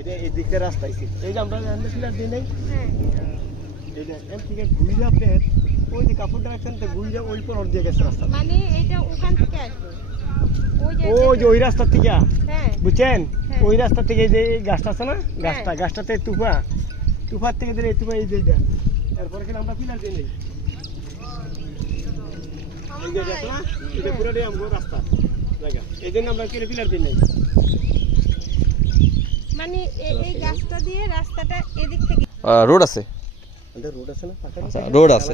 এটা এই দিকটা রাস্তা আছে এই যে আমরা পিলার দিই নাই এটা এম থেকে ঘুরে আপনি ওই যে কাপড়টা রাখছেন তো ঘুরে ওই পর দিয়ে গেছে রাস্তা মানে এটা ওখান থেকে আসবে ওই যে ওই রাস্তা থেকে হ্যাঁ বুঝছেন হ্যাঁ। ওই রাস্তা থেকে যে গাছটা আছে না গাছটাতে তুফার থেকে দিলে তুফা এই দিকটা এরপরে কি আমরা পিলার দিই নাই এই যে দেখো না এটা পুরোটাই আমগো রাস্তা জায়গা এই জন্য আমরা কেটে পিলার দিই নাই মানে এই গাছটা দিয়ে রাস্তাটা এদিক থেকে রোড আছে আমাদের রোড আছে না আচ্ছা রোড আছে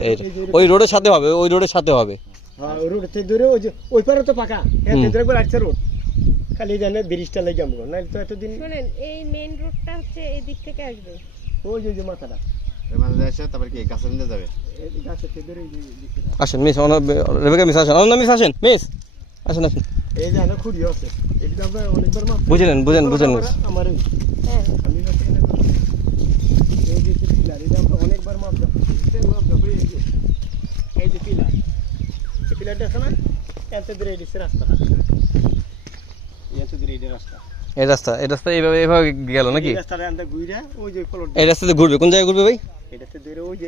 ওই রোডের সাথে হবে ওই রোডের সাথে হবে হ্যাঁ রোড থেকে ধরে ওই যে ওই পারে তো পাকা হ্যাঁ ধরে একবার আসছে রোড খালি জানে ব্রিজটা লাগে আমগো না তো এতদিন শুনেন এই মেইন রোডটা হচ্ছে এই দিক থেকে আসবে ওই যে মাথাটা মানে এসে তারপর কি কাছে নিয়ে যাবে এই গাছের থেকে ধরে এই যে আসেন মিস রেবেকা মিস আসেন অন্য মিস আসেন মিস আসেন আসেন এই যে না খুঁড়ি আছে এটা আমরা অনেকবার মাপ বুঝেন আমার হ্যাঁ আমি না এই যে পিলার এটা আমরা অনেকবার মাপ দাও এই যে পিলার এই পিলারটা আছে না এত দূরে এই রাস্তাটা এত দূরে এই রাস্তা এই রাস্তা এইভাবে গেল নাকি এই রাস্তাটা আমরা ঘুরে ওই যে ফলট এই রাস্তাতে ঘুরবে কোন জায়গায় ঘুরবে ভাই এটাতে ধরে ওই যে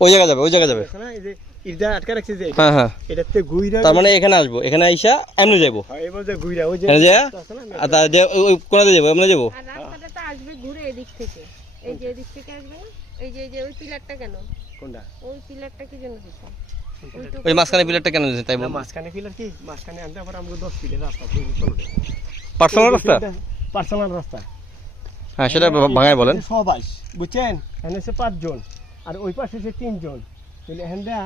ওই জায়গা যাবে আছে না এই যে ইটা আটকা রাখছে যে হ্যাঁ এটাতে ঘুরে তার মানে এখানে আসবো এখানে আইসা এমনি যাবো হ্যাঁ এবার যে ঘুরে ওই যে এখানে যা আছে না আর তার যে ওই কোনাতে যাবো এমনি যাবো আর রাস্তাটা তো আসবে ঘুরে এদিক থেকে এই যে এদিক থেকে আসবে এই যে ওই পিলারটা কেন কোনটা ওই পিলারটা কি জন্য দিছো ওই মাঝখানে পিলারটা কেন দিয়েছেন তাই না বলবো মাঝখানে পিলার কি মাঝখানে আনতে আবার আমরা 10 ফিটের রাস্তা তৈরি করতে পার্সোনাল রাস্তা পার্সোনাল রাস্তা হ্যাঁ সেটা ভাঙায় বলেন সবাই বুঝছেন এখানে সে 5 জন আর ওই পাশে সে 3 জন তাহলে এখানটা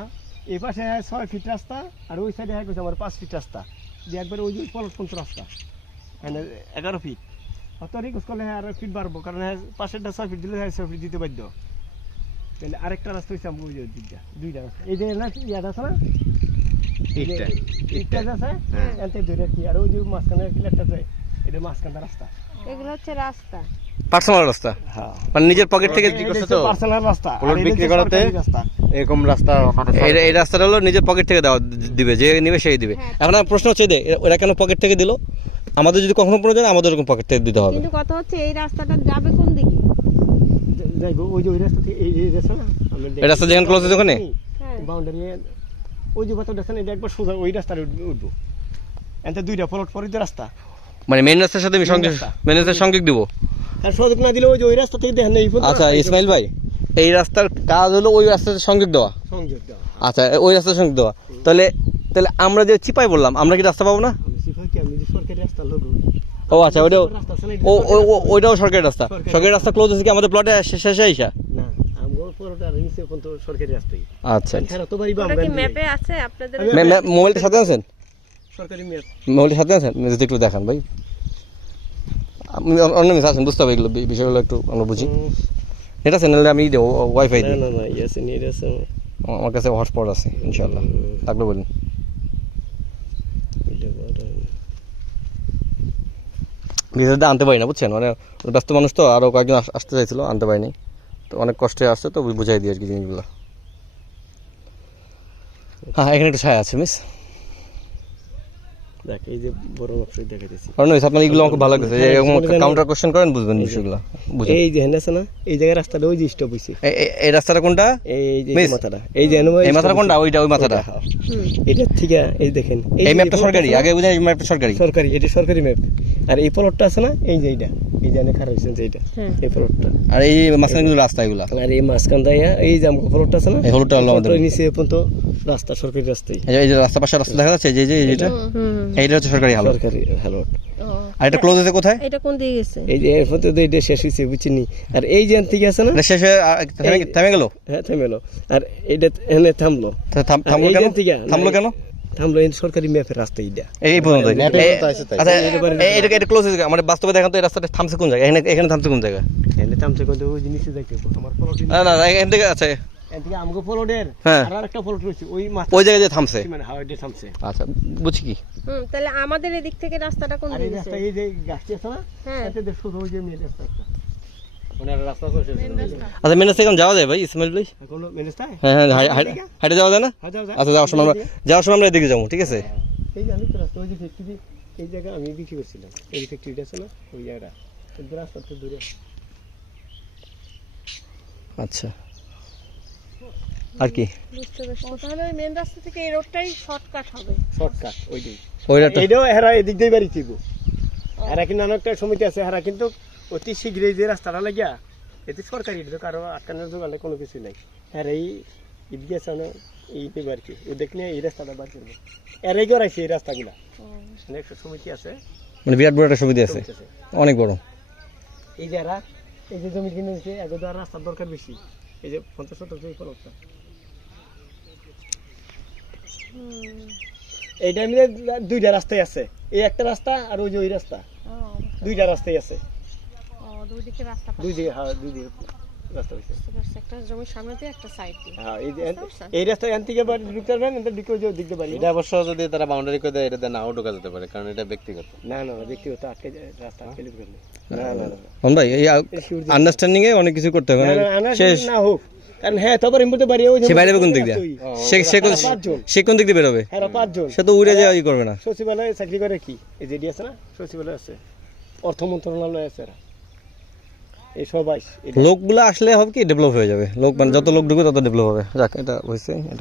এই পাশে 6 ফিট রাস্তা আর ওই সাইডে হ্যাঁ আমার 5 ফিট রাস্তা যে একবার ওই যে পলট রাস্তা এখানে 11 ফিট অত রিকোয়েস্ট করলে আর ফিট বাড়বো কারণ পাশেরটা 6 ফিট দিলে 6 ফিট দিতে বাধ্য তাহলে আরেকটা রাস্তা হচ্ছে আমার ওই দিকটা দুইটা রাস্তা এই যে না ইয়াদ আছে না ইটটা আছে এতে ধরে কি আর ওই যে মাঝখানে পিলারটা যায় এটা মাঝখানে রাস্তা এগুলো হচ্ছে রাস্তা পার্সোনাল রাস্তা মানে নিজের পকেট থেকে পার্সোনাল রাস্তা প্লট বিক্রি করাতে এরকম রাস্তা মানে এই রাস্তাটা হলো নিজের পকেট থেকে দিবে যে নিবে সেই দিবে এখন আমার প্রশ্ন হচ্ছে ওরা কেন পকেট থেকে দিল আমাদের যদি কখনো প্রয়োজন আমাদের এরকম পকেট থেকে দিতে হবে কিন্তু কথা হচ্ছে এই রাস্তাটা যাবে কোন দিকে যাইবো ওই যে ওই রাস্তা থেকে এই রাস্তা না এই রাস্তা যেখানে ক্লোজ আছে ওখানে হ্যাঁ বাউন্ডারি ওই যে বাতাটা আছে না এটা একবার সোজা ওই রাস্তায় উঠবো এতে দুইটা প্লট পরে তো রাস্তা মানে মেইন রাস্তার সাথে আমি মেইন রাস্তার সংযোগ দিব আর সহযোগ না দিলে ওই যে ওই রাস্তা থেকে দেখেন এই আচ্ছা ইসমাইল ভাই এই রাস্তার কাজ হলো ওই রাস্তাতে সংযোগ দেওয়া সংযোগ দেওয়া আচ্ছা ওই রাস্তার সংযোগ দেওয়া তাহলে আমরা যে চিপাই বললাম আমরা কি রাস্তা পাবো না আমি শিখাই কি আমি যে সরকারি রাস্তা লোক ও আচ্ছা ওইটাও ওইটাও সরকারি রাস্তা ক্লোজ আছে কি আমাদের প্লটে শেষে আইসা না আমগো পুরোটা নিচে পর্যন্ত সরকারি রাস্তাই আচ্ছা এখানে তো বাড়ি ওটা কি ম্যাপে আছে আপনাদের মোবাইলটা সাথে আছেন সরকারি ম্যাপ মোবাইলটা সাথে আছেন যদি একটু দেখান ভাই আপনি অন্য মিস আছেন বুঝতে হবে এগুলো বিষয়গুলো একটু আমরা বুঝি এটা আছে নাহলে আমি দেবো ওয়াইফাই দিই না ইয়েস নিড আছে আমার কাছে হটস্পট আছে ইনশাআল্লাহ থাকলে বলুন ভিডিওটা আনতে পারি না বুঝছেন মানে ব্যস্ত মানুষ তো আরও কয়েকজন আসতে চাইছিল আনতে পারিনি তো অনেক কষ্টে আসছে তো বুঝাই দিই আর কি জিনিসগুলো হ্যাঁ এখানে একটু ছায়া আছে মিস দেখ এই যে বড় অপশন দেখাইতেছি কারণ আপনার এগুলো আমাকে ভালো লাগছে যে এরকম কাউন্টার কোশ্চেন করেন বুঝবেন বিষয়গুলো বুঝেন এই যে হেন আছে না এই জায়গায় রাস্তাটা ওই যে স্টপ হইছে এই রাস্তাটা কোনটা এই যে Miss? মাথাটা এই যে এই মাথাটা কোনটা ওই মাথাটা এটা ঠিক এই দেখেন এই ম্যাপটা সরকারি আগে বুঝেন এই ম্যাপটা সরকারি সরকারি এটা সরকারি ম্যাপ আর এই প্লটটা আছে না এই যে এইটা এই যে খারাপ হইছে যে এইটা এই প্লটটা আর এই মাঝখানে কিন্তু রাস্তা এগুলা আর এই মাঝখান দাইয়া এই যে আমগো প্লটটা আছে না এই হলুদটা হলো আমাদের নিচে পর্যন্ত রাস্তা সরকারি রাস্তাই এই যে রাস্তা পাশে রাস্তা দেখা যাচ্ছে এই যে এইটা এইটা হচ্ছে সরকারি হাল সরকারি হ্যালো আর এটা ক্লোজ আছে কোথায় এটা কোন দিকে গেছে এই যে এর পর্যন্ত এটা শেষ হইছে বুঝিনি আর এই যে থেকে আছে না এটা শেষে থেমে গেল হ্যাঁ থেমেলো আর এটা এনে থামলো থামলো এই কেন যে থেকে থামলো কেন থামলো এই সরকারি ম্যাপের রাস্তা এইটা এই পর্যন্ত আছে তাই। আচ্ছা এটা ক্লোজ আছে মানে বাস্তবে দেখেন তো এই রাস্তাটা থামছে কোন জায়গায় এখানে থামছে কোন জায়গায় এনে থামছে কিন্তু ওই জিনিসে দেখতে আমার প্লট না এখান থেকে আছে এদিকে আমগো প্লটের হ্যাঁ। আর একটা প্লট রয়েছে ওই ওই জায়গায় যে থামছে মানে হাওয়াইতে থামছে আচ্ছা বুঝছি কি তাহলে আমাদের এদিক থেকে রাস্তাটা কোন আর এই দিকে রাস্তা গেছে এই যে গাছটি আছে না হ্যাঁ এতে দেখো ওই যে মেন রাস্তা একটা ওনার রাস্তা চলছে আচ্ছা মেনে থেকে যাওয়া যায় ভাই ইসমাইল ভাই কোনো মেনস্টাই হ্যাঁ হাইটে যাওয়া যায় না হাজার আচ্ছা যাওয়ার সময় আমরা এদিকে যাবো ঠিক আছে এই যে আমি তো রাস্তা ওই যে ফ্যাক্টরি এই জায়গা আমি বিক্রি করছিলাম এই ফ্যাক্টরিটা আছে না ওই জায়গাটা রাস্তা তো দূরে আচ্ছা আর কি বুঝতে পারছি তাহলে ওই মেন রাস্তা থেকে এই রোডটাই শর্টকাট হবে শর্টকাট ওইটাই ওইটা এটাও হেরা এদিক দিয়ে বাড়ি থিব হেরা কিন্তু অনেকটা সমিতি আছে হেরা কিন্তু অতি শীঘ্রই যে রাস্তাটা লাগিয়া এতে সরকারি এটা কারো আটকানোর জোগালে কোনো কিছু নাই হ্যাঁ এই এদিকে আছে এই নেবে আর কি ও দেখলে এই রাস্তাটা বার করবে এরাই করাইছে এই রাস্তাগুলা মানে একটা সমিতি আছে মানে বিরাট বড় একটা সুবিধা আছে সমিতি আছে। অনেক বড় এই যে এরা এই যে জমি কিনে নিচ্ছে এগো দেওয়ার রাস্তার দরকার বেশি এই যে 50-70 জমি ফলকটা এইটা মিলে দুইটা রাস্তায় আছে এই একটা রাস্তা আর ওই যে ওই রাস্তা দুইটা রাস্তায় আছে দুই দিকে রাস্তা দুই দিকে হ্যাঁ দুই দিকে রাস্তা হয়েছে একটা জমির সামনে দিয়ে একটা সাইড দিয়ে হ্যাঁ এই রাস্তায় এন থেকে বাড়ি ঢুকতে পারবেন এনতে ঢুকে ওই যে দিকতে পারি এটা অবশ্য যদি তারা বাউন্ডারি করে দেয় এটা নাও ঢোকা যেতে পারে কারণ এটা ব্যক্তিগত। না না না ব্যক্তিগত আটকে যায় রাস্তা আটকে লিখবেন না না না হন ভাই এই আন্ডারস্ট্যান্ডিং এ অনেক কিছু করতে হবে না, না, না, শেষ না হোক কারণ হ্যাঁ তবে এমনিতে বাড়ি ওই সে বাইরে কোন দিক দিয়ে সে কোন দিক দিয়ে বেরোবে হ্যাঁ 5 জন সে তো উড়ে যায় ই করবে না সচিবালয়ে চাকরি করে কি এই যে আছে না সচিবালয় আছে অর্থ মন্ত্রণালয় আছে এরা এই সবাই লোকগুলো আসলে হবে কি ডেভেলপ হয়ে যাবে লোক মানে যত লোক ঢুকবে তত ডেভেলপ হবে যাক এটা হয়েছে